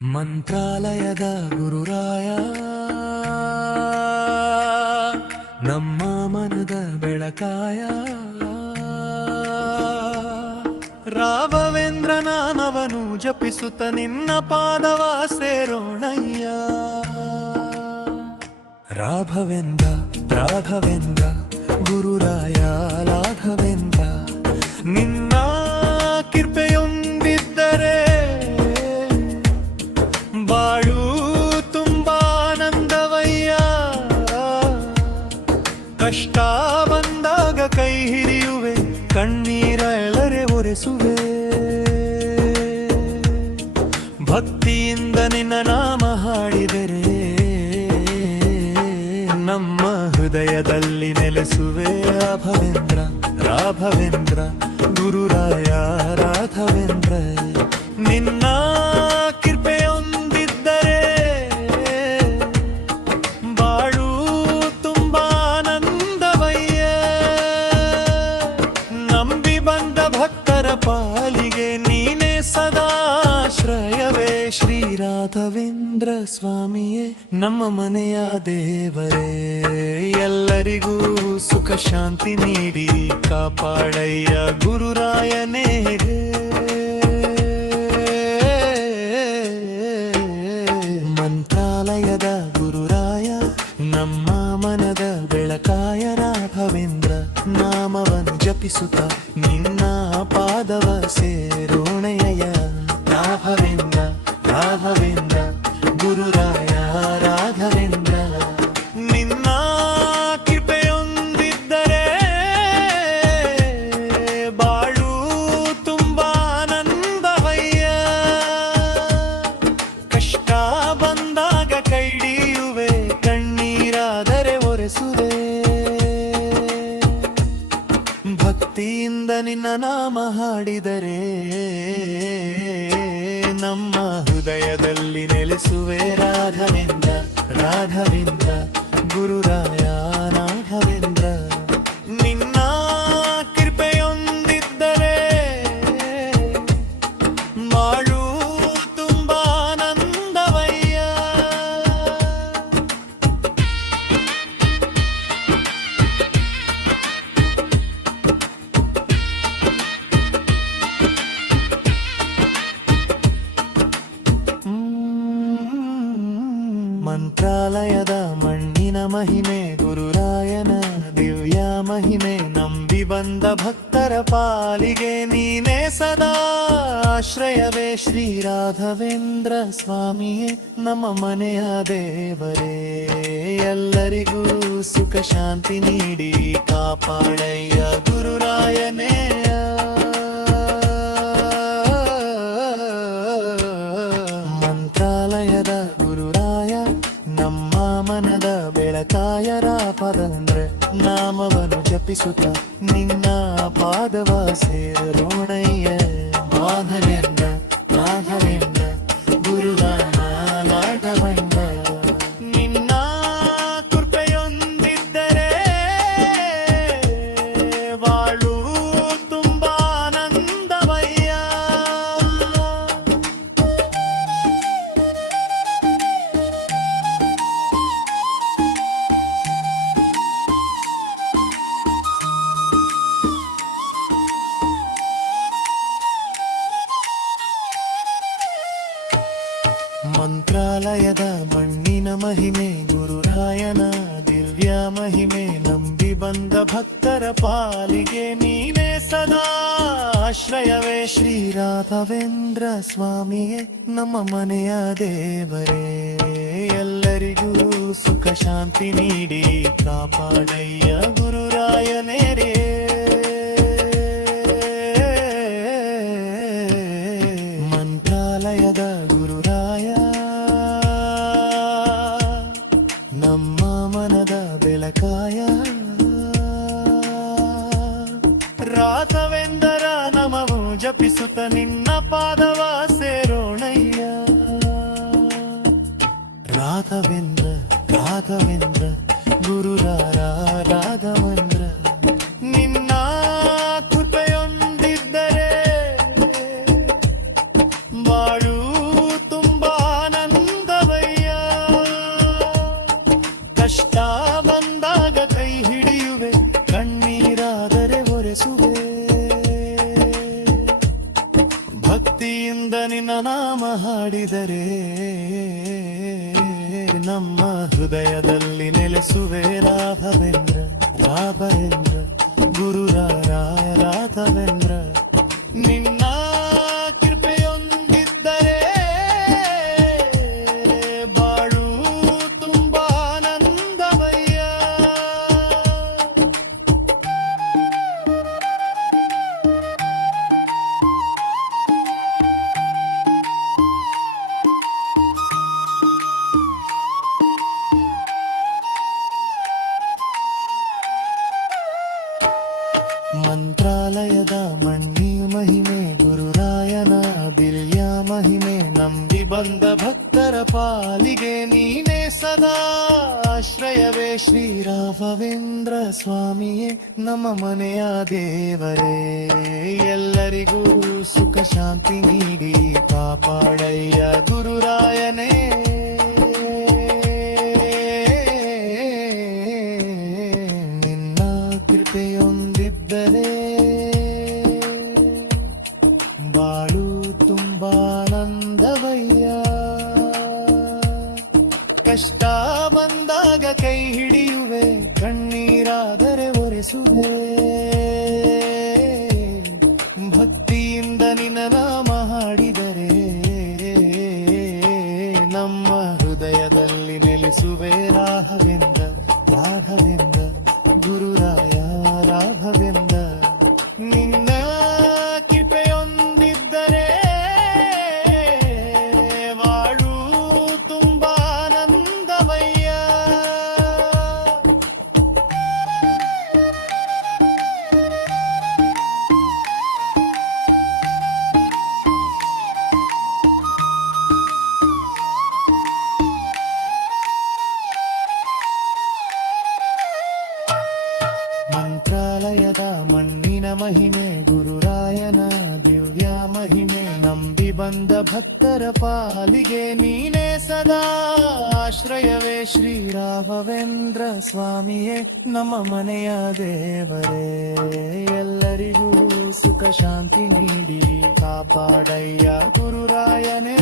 ಮಂತ್ರಾಲಯದ ಗುರುರಾಯ ನಮ್ಮ ಮನದ ಬೆಳಕಾಯ ರಾಘವೇಂದ್ರ ನಾಮವನು ಜಪಿಸುತ್ತ ನಿನ್ನ ಪಾದವ ಸೇರೋಣಯ್ಯ ರಾಘವೇಂದ್ರ ರಾಘವೇಂದ್ರ ಗುರುರಾಯ ರಾಘವೇಂದ್ರ ನಿನ್ನ ಕೃಪೆಯೊಂದಿದ್ದರೆ ಬಾಳು ತುಂಬಾ ಆನಂದವಯ್ಯ ಕಷ್ಟ ಬಂದಾಗ ಕೈ ಹಿಡಿಯುವೆ ಕಣ್ಣೀರ ಎಳರೆ ಒರೆಸುವೆ ಭಕ್ತಿಯಿಂದ ನಿನ್ನ ನಾಮ ಹಾಡಿದರೆ ನಮ್ಮ ಹೃದಯದಲ್ಲಿ ನೆಲೆಸುವೆ ರಾಘವೇಂದ್ರ ರಾಘವೇಂದ್ರ ಗುರುರಾಯ ರಾಘವೇಂದ್ರ ನಿನ್ನ ಕೃಪೆಯೊಂದಿದ್ದರೆ ಬಾಳು ತುಂಬಾ ಆನಂದವಯ್ಯ ನಂಬಿ ಬಂದ ಭಕ್ತರ ಪಾಲಿಗೆ ನೀನೇ ಸದಾಶ್ರಯವೇ ಶ್ರೀ ರಾಘವೇಂದ್ರ ಸ್ವಾಮಿಯೇ ನಮ್ಮ ಮನೆಯ ದೇವರೇ ಎಲ್ಲರಿಗೂ ಸುಖ ಶಾಂತಿ ನೀಡಿ ಕಾಪಾಡಯ್ಯ ಗುರುರಾಯನೇ ಮಂತ್ರಾಲಯದ ಗುರುರಾಯ ನಮ್ಮ ಮನದ ಬೆಳಕಾಯ ರಾಘವೇಂದ್ರ ನಾಮವನ್ನು ಜಪಿಸುತ್ತ ನಿನ್ನ ಪಾದವ ಸೇರೋಣಯ್ಯ ರಾಘವೇಂದ್ರ ರಾಘವೇಂದ್ರ ಗುರುರಾಯ ರಾಘವೇಂದ್ರ ನಿನ್ನ ಕೃಪೆಯೊಂದಿದ್ದರೆ ಬಾಳು ತುಂಬಾ ಆನಂದವಯ್ಯ ಕಷ್ಟ ಬಂದಾಗ ಕೈಡಿಯುವೆ ಕಣ್ಣೀರಾದರೆ ಒರೆಸುವೆ ಭಕ್ತಿಯಿಂದ ನಿನ್ನ ನಾಮ ಹಾಡಿದರೆ ನಮ್ಮ ಹೃದಯದಲ್ಲಿ ನೆಲೆಸುವೆ ರಾಘವೇಂದ್ರ ರಾಘವೇಂದ್ರ ಗುರುರಾಯ ರಾಘವೇಂದ್ರ ನಿನ್ನ ಕೃಪೆಯೊಂದಿದ್ದರೆ ಬಾಳು ತುಂಬಾ ಆನಂದವಯ್ಯ ಮಂತ್ರಾಲಯದ ಮಣ್ಣಿನ ಮಹಿಮೆ ಗುರುರಾಯನ ದಿವ್ಯ ಮಹಿಮೆ ನಂಬಿ ಬಂದ ಭಕ್ತರ ಪಾಲಿಗೆ ನೀನೇ ಸದಾ ಆಶ್ರಯವೇ ಶ್ರೀ ರಾಘವೇಂದ್ರ ಸ್ವಾಮಿಯೇ ನಮ್ಮ ಮನೆಯ ದೇವರೇ ಎಲ್ಲರಿಗೂ ಸುಖ ಶಾಂತಿ ನೀಡಿ ಕಾಪಾಡಯ್ಯ ಗುರುರಾಯನೇ ಮಂತ್ರಾಲಯದ ಗುರುರಾಯ ನಮ್ಮ ಮನದ ಬೆಳಕಾಯ ರಾಘವೇಂದ್ರ ನಾಮವನ್ನು ಜಪಿಸುತ್ತ ನಿನ್ನ ಪಾದವ ಸೇರೋಣಯ್ಯ ರಾಘವೇಂದ್ರ ರಾಘವೇಂದ್ರ ಗುರುರಾಯ ರಾಘವೇಂದ್ರ ನಿನ್ನ ಕೃಪೆಯೊಂದಿದ್ದರೆ ಬಾಳು ತುಂಬಾ ಆನಂದವಯ್ಯ ಮಂತ್ರಾಲಯದ ಮಣ್ಣಿನ ಮಹಿಮೆ ಗುರುರಾಯನ ದಿವ್ಯ ಮಹಿಮೆ ನಂಬಿ ಬಂದ ಭಕ್ತರ ಪಾಲಿಗೆ ನೀನೇ ಸದಾ ಆಶ್ರಯವೇ ಶ್ರೀ ರಾಘವೇಂದ್ರ ಸ್ವಾಮಿಯೇ ನಮ್ಮ ಮನೆಯ ದೇವರೇ ಎಲ್ಲರಿಗೂ ಸುಖ ಶಾಂತಿ ನೀಡಿ ಕಾಪಾಡಯ್ಯ ಗುರುರಾಯನೇ ರೇ ಮಂತ್ರಾಲಯದ ಗುರುರಾಯ ನಮ್ಮ ಮನದ ಬೆಳಕಾಯ ರಾಘವೇಂದ್ರ ನಮವು ಜಪಿಸುತ್ತ ನಿನ್ನ ಪಾದವ ಸೇರೋಣಯ್ಯ ರಾಘವೇಂದ್ರ ರಾಘವೇಂದ್ರ ಗುರುರಾಯ ರಾಘವೇಂದ್ರ ನಿನ್ನ ಕೃಪೆಯೊಂದಿದ್ದರೆ ಬಾಳು ತುಂಬಾ ಮಾಡಿದರೆ ನಮ್ಮ ಹೃದಯದಲ್ಲಿ ನೆಲೆಸುವೆ ರಾಘವೇಂದ್ರ ರಾಘವೇಂದ್ರ ಗುರುರಾಯ ರಾಘವೇಂದ್ರ ನಿನ್ನ ಕೃಪೆಯೊಂದಿದ್ದರೆ ಬಾಳು ತುಂಬಾ ಆನಂದಮಯ್ಯ. ಮಂತ್ರಾಲಯದ ಮಣ್ಣಿಯ ಮಹಿಮೆ ಗುರುರಾಯನ ಬಿಲ್ಯ ಮಹಿಮೆ ನಂಬಿ ಬಂದ ಭಕ್ತರ ಪಾಲಿಗೆ ನೀನೇ ಸದಾ ಆಶ್ರಯವೇ ಶ್ರೀ ರಾಘವೇಂದ್ರ ಸ್ವಾಮಿಯೇ ನಮ್ಮ ಮನೆಯ ದೇವರೇ ಎಲ್ಲರಿಗೂ ಸುಖ ಶಾಂತಿ ನೀಡಿ ಕಾಪಾಡಯ್ಯ ಗುರುರಾಯನೇ. ನಿನ್ನ ಕೃಪೆಯೊಂದಿದ್ದರೆ ಬಾಳು ತುಂಬಾ ಆನಂದವಯ್ಯ. ಕಷ್ಟ ಬಂದಾಗ ಕೈ ಹಿಡಿಯುವೆ ಕಣ್ಣೀರಾದರೆ ಒರೆಸುವೆ ಭಕ್ತಿಯಿಂದ ನಿನ್ನ ನಾಮ ಹಾಡಿದರೆ ನಮ್ಮ ಹೃದಯದಲ್ಲಿ ನೆಲೆಸುವೆ ರಾಘವೇಂದ್ರ ರಾಘವೇಂದ್ರ ಗುರುರಾಯ ರಾಘವೇಂದ್ರ ನಿನ್ನ ಕೃಪೆಯೊಂದಿದ್ದರೆ ಬಾಳು ತುಂಬಾ ಆನಂದವಯ್ಯ. ಮಂತ್ರಾಲಯದ ಮಣ್ಣಿನ ಮಹಿಮೆ ಗುರುರಾಯನ ದಿವ್ಯ ಮಹಿಮೆ ನಂಬಿ ಬಂದ ಭಕ್ತರ ಪಾಲಿಗೆ ನೀನೇ ಸದಾ ಆಶ್ರಯವೇ ಶ್ರೀ ರಾಘವೇಂದ್ರ ಸ್ವಾಮಿಯೇ ನಮ್ಮ ಮನೆಯ ದೇವರೇ ಎಲ್ಲರಿಗೂ ಸುಖ ಶಾಂತಿ ನೀಡಿ ಕಾಪಾಡಯ್ಯ ಗುರುರಾಯನೇ.